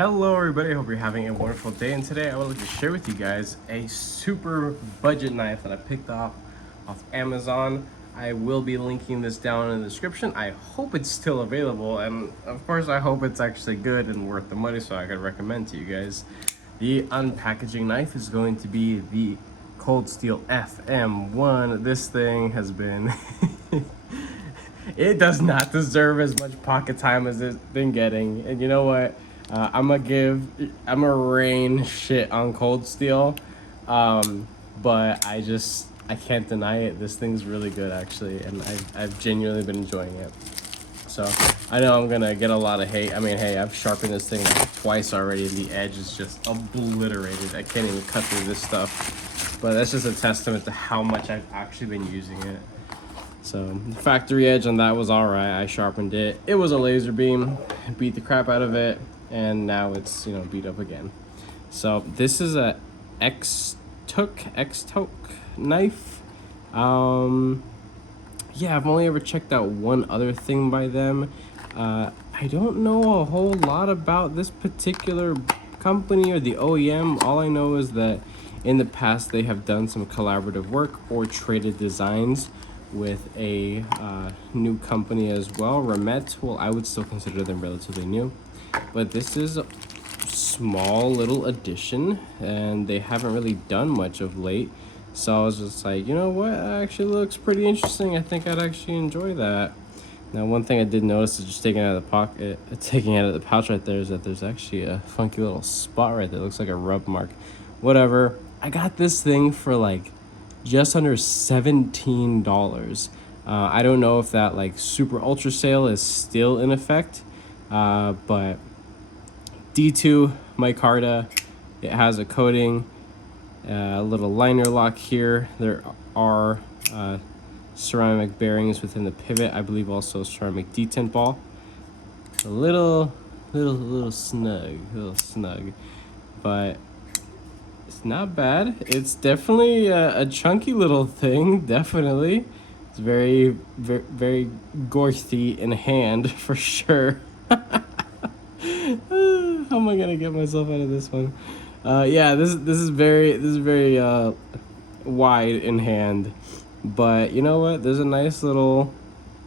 Hello everybody, I hope you're having a wonderful day, and today I would like to share with you guys a super budget knife that I picked off Amazon. I will be linking this down in the description. I hope it's still available, and of course I hope it's actually good and worth the money so I could recommend to you guys. The unpackaging knife is going to be the Cold Steel FM1. This thing has been it does not deserve as much pocket time as it's been getting, and you know what? I'm gonna rain shit on Cold Steel, but I can't deny it. This thing's really good actually, and I've genuinely been enjoying it. So I know I'm gonna get a lot of hate. I mean, hey, I've sharpened this thing twice already, and the edge is just obliterated. I can't even cut through this stuff, but that's just a testament to how much I've actually been using it. So the factory edge on that was all right. I sharpened it. It was a laser beam, beat the crap out of it, and now it's, you know, beat up again. So this is a X-Toke knife. Yeah, I've only ever checked out one other thing by them. I don't know a whole lot about this particular company or the OEM. All I know is that in the past they have done some collaborative work or traded designs with a new company as well, Ramet. Well, I would still consider them relatively new, but this is a small little addition, and they haven't really done much of late. So I was just like, you know what, it actually looks pretty interesting. I think I'd actually enjoy that. Now, one thing I did notice is just taking it out of the pocket, taking it out of the pouch right there, is that there's actually a funky little spot right there. It looks like a rub mark. Whatever. I got this thing for like just under $17. I don't know if that like super ultra sale is still in effect, but D2 micarta. It has a coating, a little liner lock here. There are ceramic bearings within the pivot. I believe also ceramic detent ball. A little snug, but it's not bad. It's definitely a chunky little thing. Definitely, it's very girthy in hand for sure. How am I gonna get myself out of this one? Yeah, this is very wide in hand, but you know what? There's a nice little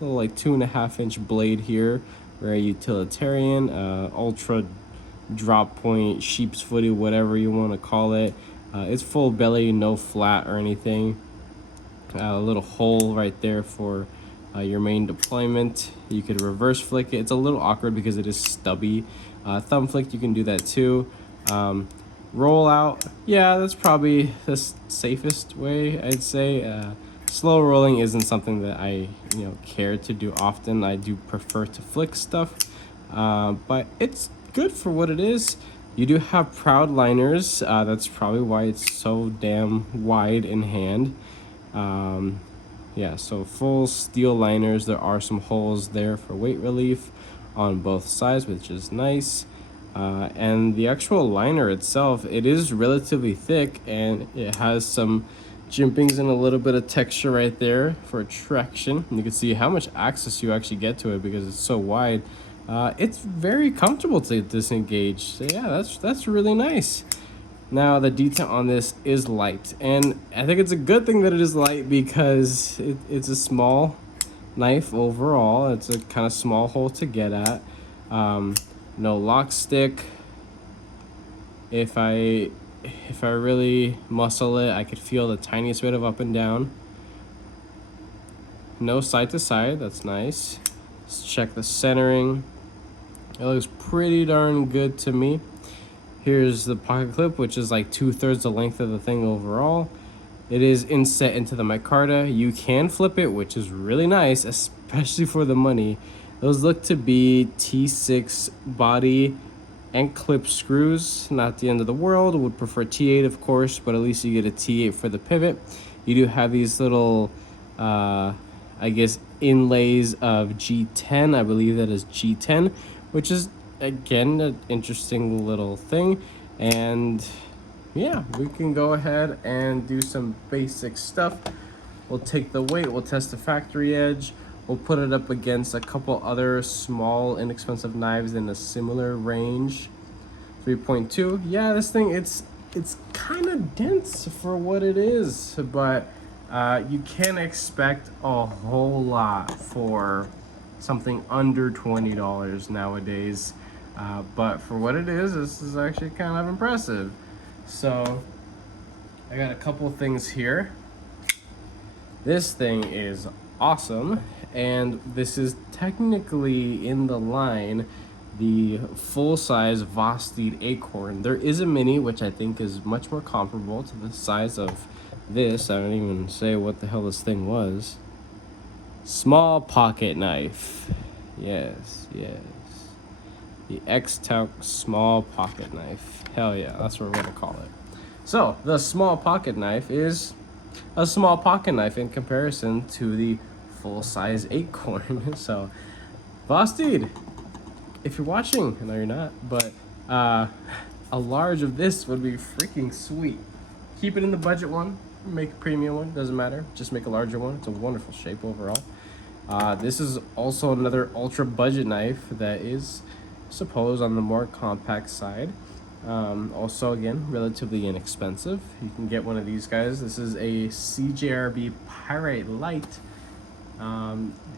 like 2.5-inch blade here, very utilitarian, ultra drop point, sheep's footy, whatever you want to call it. It's full belly, no flat or anything. A little hole right there for your main deployment. You could reverse flick it. It's a little awkward because it is stubby. Thumb flick, you can do that too. Roll out, yeah, that's probably the safest way, I'd say. Slow rolling isn't something that I care to do often. I do prefer to flick stuff, but it's good for what it is. You do have proud liners. That's probably why it's so damn wide in hand. Yeah, so full steel liners. There are some holes there for weight relief on both sides, which is nice. And the actual liner itself, it is relatively thick, and it has some jimpings and a little bit of texture right there for traction. And you can see how much access you actually get to it because it's so wide. It's very comfortable to disengage. So yeah, that's really nice. Now the detent on this is light, and I think it's a good thing that it is light because it's a small knife overall. It's a kind of small hole to get at. No lock stick. If I really muscle it, I could feel the tiniest bit of up and down. No side to side, that's nice. Let's check the centering. It looks pretty darn good to me. Here's the pocket clip, which is like 2/3 the length of the thing overall. It is inset into the micarta. You can flip it, which is really nice, especially for the money. Those look to be T6 body and clip screws. Not the end of the world. Would prefer T8, of course, but at least you get a T8 for the pivot. You do have these little, I guess, inlays of G10. I believe that is G10, which is, again, an interesting little thing. And yeah, we can go ahead and do some basic stuff. We'll take the weight, we'll test the factory edge, we'll put it up against a couple other small, inexpensive knives in a similar range. 3.2. Yeah, this thing, it's kind of dense for what it is, but you can't expect a whole lot for something under $20 nowadays. But for what it is, this is actually kind of impressive. So I got a couple things here. This thing is awesome, and this is technically in the line the full-size Vosteed Acorn. There is a mini, which I think is much more comparable to the size of this. I don't even say what the hell this thing was. Small pocket knife. Yes, yes. The X-Talc small pocket knife. Hell yeah, that's what we're gonna call it. So, the small pocket knife is a small pocket knife in comparison to the full-size Acorn. So, Vosteed, if you're watching, I know you're not, but a large of this would be freaking sweet. Keep it in the budget one, make a premium one, doesn't matter. Just make a larger one. It's a wonderful shape overall. This is also another ultra budget knife that is, I suppose, on the more compact side. Also, again, relatively inexpensive. You can get one of these guys. This is a CJRB Pyrite Light.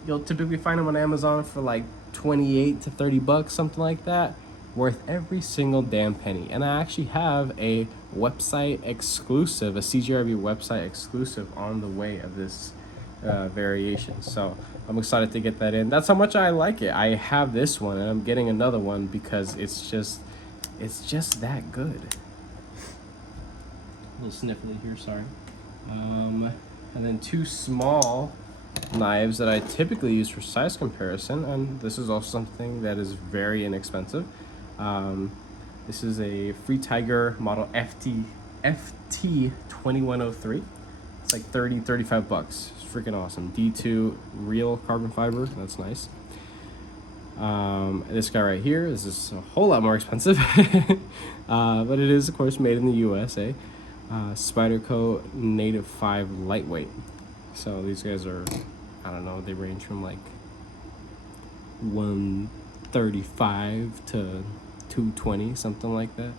You'll typically find them on Amazon for like 28 to 30 bucks, something like that. Worth every single damn penny. And I actually have a website exclusive, a CJRB website exclusive on the way of this variation. So I'm excited to get that in. That's how much I like it. I have this one and I'm getting another one because it's just that good. A little sniffly here, sorry. And then two small knives that I typically use for size comparison, and this is also something that is very inexpensive. This is a Free Tiger model FT2103. It's like 35 bucks. It's freaking awesome. D2 real carbon fiber, that's nice. This guy right here, this is a whole lot more expensive, but it is of course made in the USA. Spyderco Native 5 lightweight. So these guys are, I don't know, they range from like 135 to 220, something like that.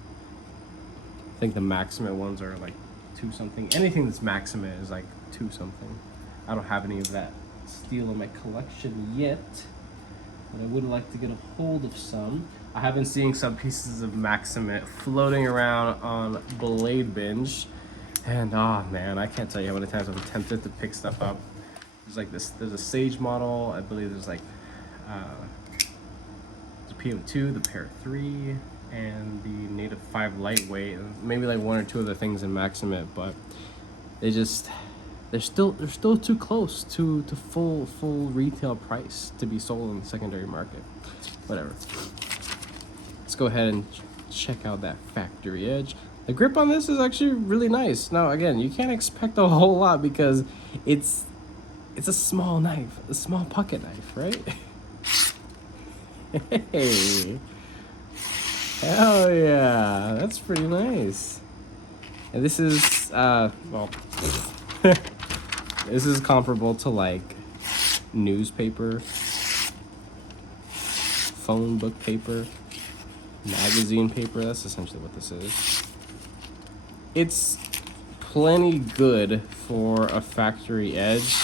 I think the Maximate ones are like 2 something. Anything that's Maximate is like 2 something. I don't have any of that steel in my collection yet, but I would like to get a hold of some. I have been seeing some pieces of Maximate floating around on Blade Binge, and oh man, I can't tell you how many times I'm tempted to pick stuff up. There's like this, there's a Sage model, I believe there's like the PM2, the Para 3, and the Native 5 lightweight, and maybe like 1 or 2 other things in Maximate, but they're still too close to full retail price to be sold in the secondary market. Whatever. Let's go ahead and check out that Factory Edge. The grip on this is actually really nice. Now again, you can't expect a whole lot because it's a small knife, a small pocket knife, right? Hey, hell yeah, that's pretty nice. And this is well, this is comparable to like newspaper, phone book paper, magazine paper. That's essentially what this is. It's plenty good for a Factory Edge.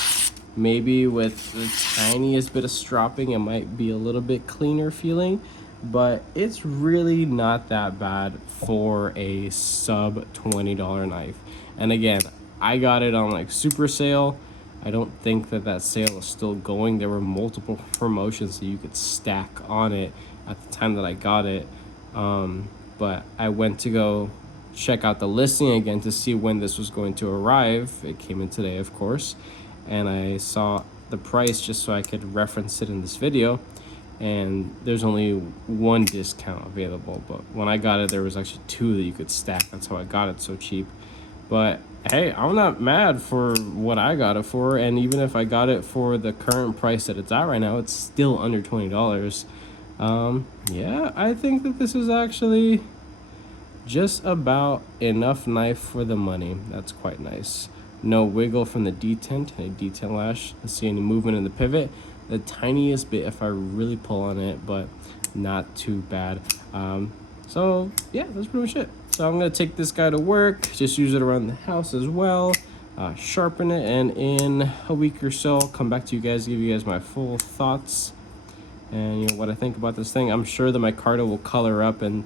Maybe with the tiniest bit of stropping, it might be a little bit cleaner feeling, but it's really not that bad for a sub $20 knife. And again, I got it on like super sale. I don't think that sale is still going. There were multiple promotions that you could stack on it at the time that I got it. But I went to go check out the listing again to see when this was going to arrive. It came in today, of course, and I saw the price just so I could reference it in this video, and there's only 1 discount available, but when I got it there was actually 2 that you could stack. That's how I got it so cheap. But hey, I'm not mad for what I got it for, and even if I got it for the current price that it's at right now, it's still under $20. Yeah, I think that this is actually just about enough knife for the money. That's quite nice. No wiggle from the detent, a detent lash. Let's see any movement in the pivot. The tiniest bit if I really pull on it, but not too bad. So yeah, that's pretty much it. So I'm gonna take this guy to work, just use it around the house as well, sharpen it, and in a week or so I'll come back to you guys, give you guys my full thoughts and you know what I think about this thing. I'm sure that micarta will color up and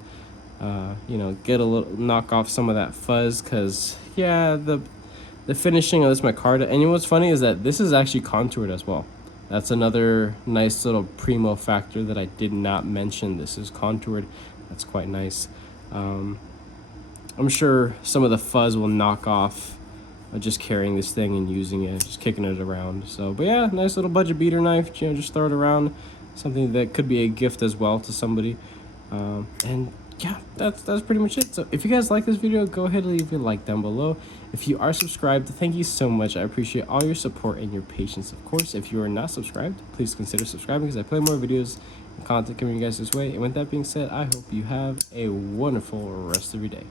you know, get a little, knock off some of that fuzz, because yeah, the finishing of this micarta, and you know what's funny is that this is actually contoured as well. That's another nice little primo factor that I did not mention. This is contoured. That's quite nice. I'm sure some of the fuzz will knock off just carrying this thing and using it, just kicking it around. So, but yeah, nice little budget beater knife. You know, just throw it around. Something that could be a gift as well to somebody. And yeah, that's pretty much it. So if you guys like this video, go ahead and leave a like down below. If you are subscribed, thank you so much. I appreciate all your support and your patience. Of course, if you are not subscribed, please consider subscribing, because I play more videos and content coming you guys this way. And with that being said, I hope you have a wonderful rest of your day.